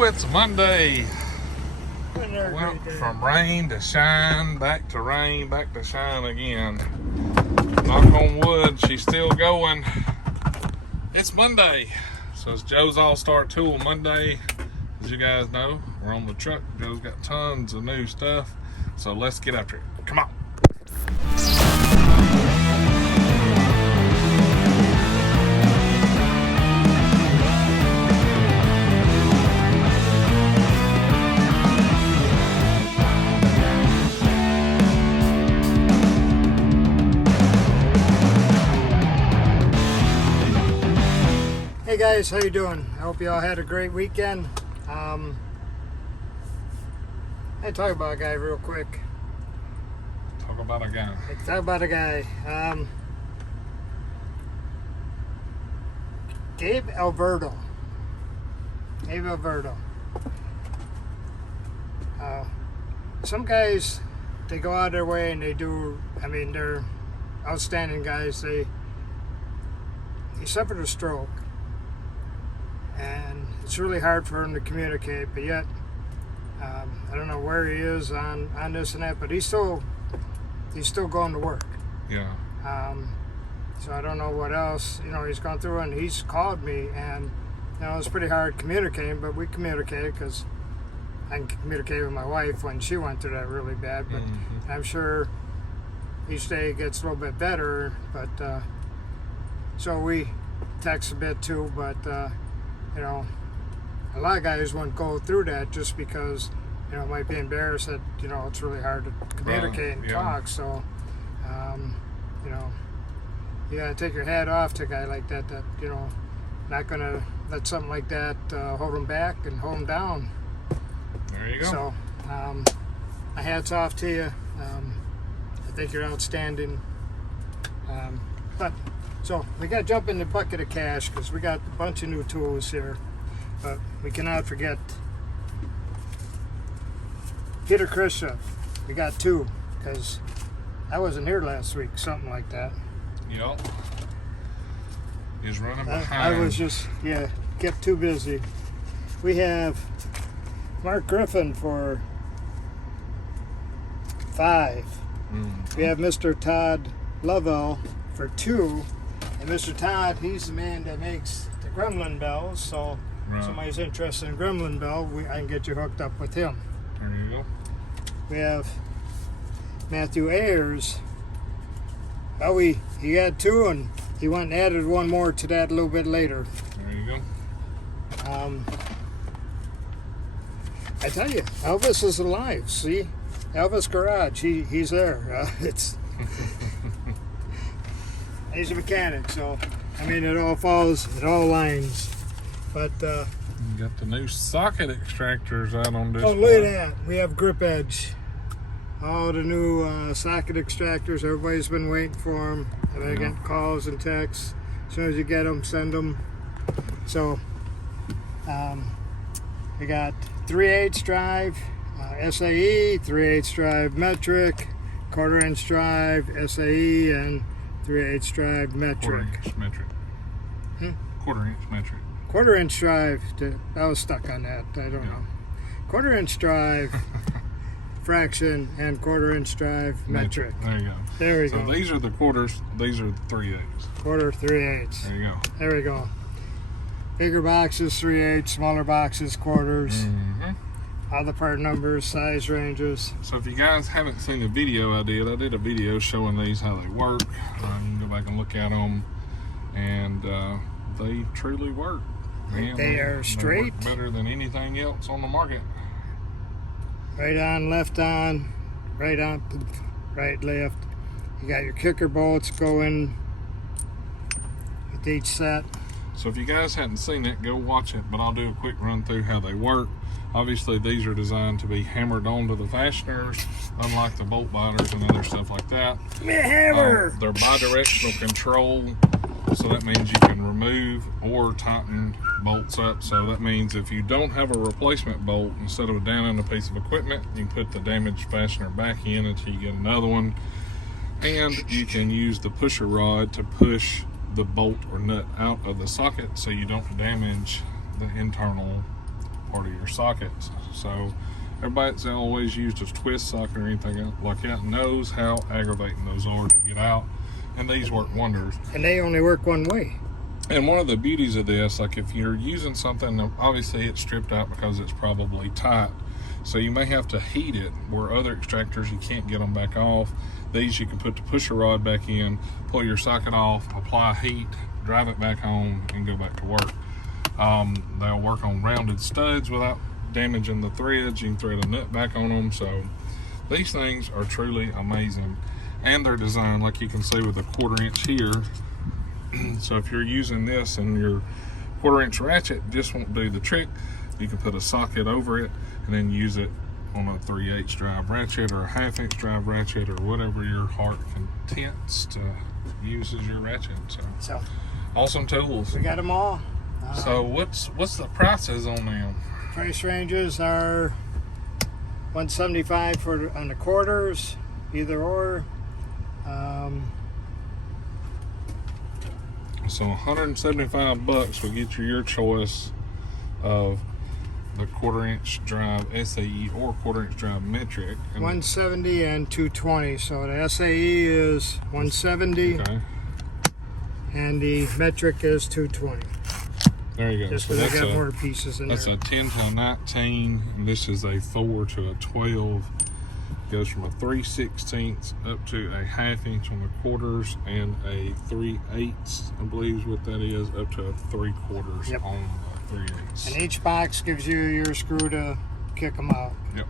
Woo, it's Monday. Went from rain to shine, back to rain, back to shine again. Knock on wood, she's still going. It's Monday, so it's Joe's All-Star Tool Monday. As you guys know, we're on the truck. Joe's got tons of new stuff, so let's get after it. Come on. Hey guys, how you doing? I hope you all had a great weekend. Hey, talk about a guy real quick. Talk about a guy. Talk about a guy. Gabe Alberto. Gabe Alberto. Some guys, they go out of their way and they do. I mean, they're outstanding guys. He suffered a stroke. And it's really hard for him to communicate, but yet I don't know where he is on this and that, but he's still going to work. Yeah. So I don't know what else he's gone through, and he's called me, and it's pretty hard communicating, but we communicate because I can communicate with my wife when she went through that really bad. But I'm sure each day it gets a little bit better. But so we text a bit too, but. A lot of guys won't go through that just because, might be embarrassed that, it's really hard to communicate and talk. So, you gotta take your hat off to a guy like that, not gonna let something like that hold him back and hold him down. There you go. So, my hat's off to you. I think you're outstanding. So we got to jump in the bucket of cash because we got a bunch of new tools here, but we cannot forget Peter Khrushchev. We got two because I wasn't here last week, something like that. Yep. He's running behind. I was just, kept too busy. We have Mark Griffin for 5. We have Mr. Todd Lovell for 2. And Mr. Todd, he's the man that makes the gremlin bells, so if somebody's interested in gremlin bell, I can get you hooked up with him. There you go. We have Matthew Ayers. Well, he had 2, and he went and added one more to that a little bit later. There you go. I tell you, Elvis is alive. See, Elvis Garage, he's there. He's a mechanic, so it all lines. But you got the new socket extractors out on display. Oh, look at that! We have Grip Edge. All the new socket extractors. Everybody's been waiting for them. I've been getting calls and texts. As soon as you get them, send them. So we got 3/8 drive SAE, 3/8 drive metric, 1/4 inch drive SAE, and 3/8 drive metric. 1/4 inch metric. 1/4 inch metric. 1/4 inch drive. I was stuck on that. I don't know. 1/4 inch drive fraction and 1/4 inch drive metric. There you go. There we go. So these are the quarters. These are 3/8. 1/4 3/8. There you go. There we go. Bigger boxes 3/8, smaller boxes quarters. All the part numbers, size ranges. So if you guys haven't seen the video I did a video showing these how they work. You can go back and look at them, and they truly work. Man, they are straight. They work better than anything else on the market. Right on, left on, right on, right, left. You got your kicker bolts going with each set. So if you guys hadn't seen it, go watch it, but I'll do a quick run through how they work. Obviously, these are designed to be hammered onto the fasteners, unlike the bolt biters and other stuff like that. Give me a hammer! They're bi-directional control, so that means you can remove or tighten bolts up. So that means if you don't have a replacement bolt, instead of downing a piece of equipment, you can put the damaged fastener back in until you get another one. And you can use the pusher rod to push the bolt or nut out of the socket so you don't damage the internal part of your sockets. So everybody that's always used a twist socket or anything like that knows how aggravating those are to get out, and these work wonders. And they only work one way. And one of the beauties of this, like if you're using something, obviously it's stripped out because it's probably tight, so you may have to heat it, where other extractors you can't get them back off. These you can put the pusher rod back in, pull your socket off, apply heat, drive it back home, and go back to work. They'll work on rounded studs without damaging the threads. You can thread a nut back on them. So these things are truly amazing, and they're designed, like you can see, with a 1/4 inch here. So if you're using this and your 1/4 inch ratchet just won't do the trick, you can put a socket over it and then use it on a 3/8 drive ratchet or a 1/2 inch drive ratchet, or whatever your heart contents to use as your ratchet. So awesome tools. We got them all. So what's the prices on them? Price ranges are $175 on the quarters, either or. So $175 will get you your choice of the 1/4 inch drive SAE or 1/4 inch drive metric. And 170 and 220. So the SAE is 170, okay, and the metric is 220. there you go. Just So because I that's got a, more pieces in that's there. a 10 to a 19, and this is a 4 to a 12. Goes from a 3/16 up to a 1/2 inch on the quarters, and a 3/8, I believe is what that is, up to a 3/4 Yep. on the 3/8. And each box gives you your screw to kick them out. Yep,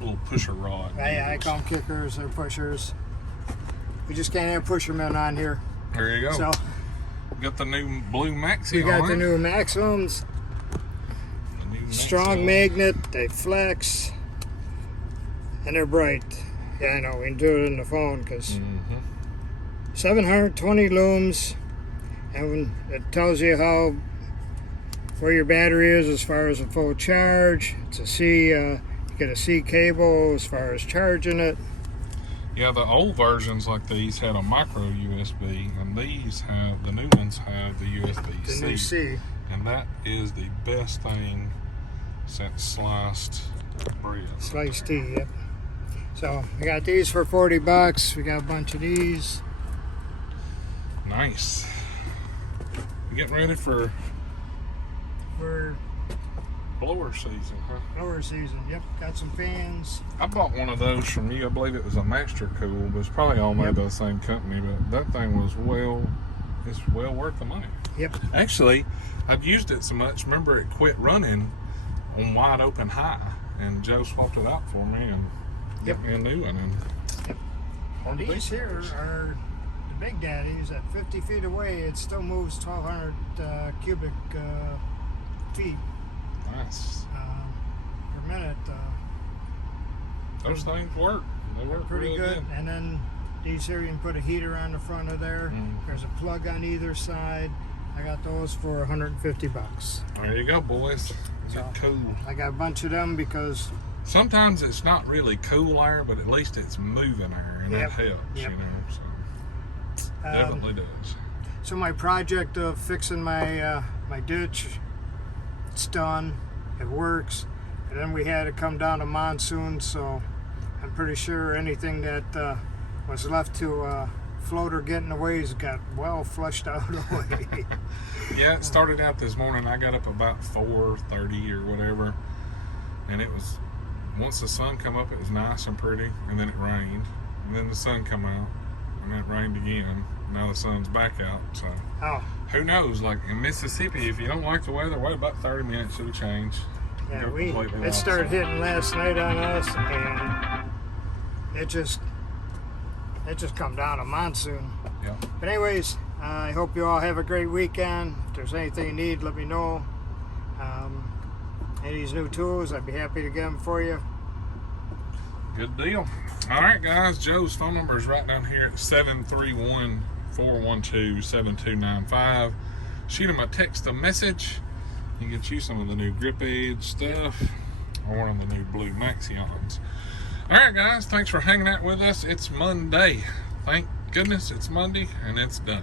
a little pusher rod. I call them kickers or pushers. We just can't have pushermen on here. There you go. So Got the new blue Maxxeon. we got the new Maxxeons. The new Strong Maxxeon. magnet, they flex, and they're bright. Yeah, I know, we can do it in the phone because 720 looms, and it tells you where your battery is as far as a full charge. It's a C, you get a C cable as far as charging it. Yeah, the old versions like these had a micro USB, and the new ones have the USB-C. The new C. And that is the best thing since sliced bread. Sliced tea, yep. So we got these for $40. We got a bunch of these. Nice. You getting ready for blower season, huh? Blower season, yep. Got some fans. I bought one of those from you. I believe it was a Master Cool, but it's probably all made by the same company. But that thing was it's well worth the money. Yep. Actually, I've used it so much. Remember, it quit running on wide open high, and Joe swapped it out for me and got me a new one. And These here are the big daddies. At 50 feet away, it still moves 1,200 cubic feet nice. per minute. Those things work. They work Pretty really good. And then these here, you can put a heater on the front of there. There's a plug on either side. I got those for $150. There you go, boys. So, Cool. I got a bunch of them because Sometimes it's not really cool air, but at least it's moving air, and that helps, you know. So definitely does. So my project of fixing my my ditch, it's done. It works. And then we had to come down to monsoon, so I'm pretty sure anything that was left to float or get in the waves got well flushed out of the way. Yeah, it started out this morning. I got up about 4:30 or whatever, and it was, once the sun come up, it was nice and pretty, and then it rained, and then the sun come out, and then it rained again. Now the sun's back out, so who knows? Like in Mississippi, if you don't like the weather, wait about 30 minutes, it'll change. Yeah, it started hitting last night on us, and it just come down to monsoon. Yeah. But anyways, I hope you all have a great weekend. If there's anything you need, let me know. Any of these new tools, I'd be happy to get them for you. Good deal. All right, guys. Joe's phone number is right down here at 731-412-7295. Shoot him a text, a message. He can get you some of the new Grip Edge stuff or one of the new blue Maxxeons. All right, guys. Thanks for hanging out with us. It's Monday. Thank goodness it's Monday and it's done.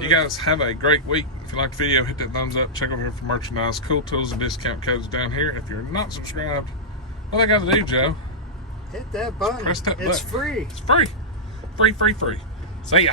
You guys have a great week. If you liked the video, hit that thumbs up. Check over here for merchandise, cool tools, and discount codes down here. If you're not subscribed, all they got to do, Joe, hit that button. press that button. It's free. It's free. Free. See ya.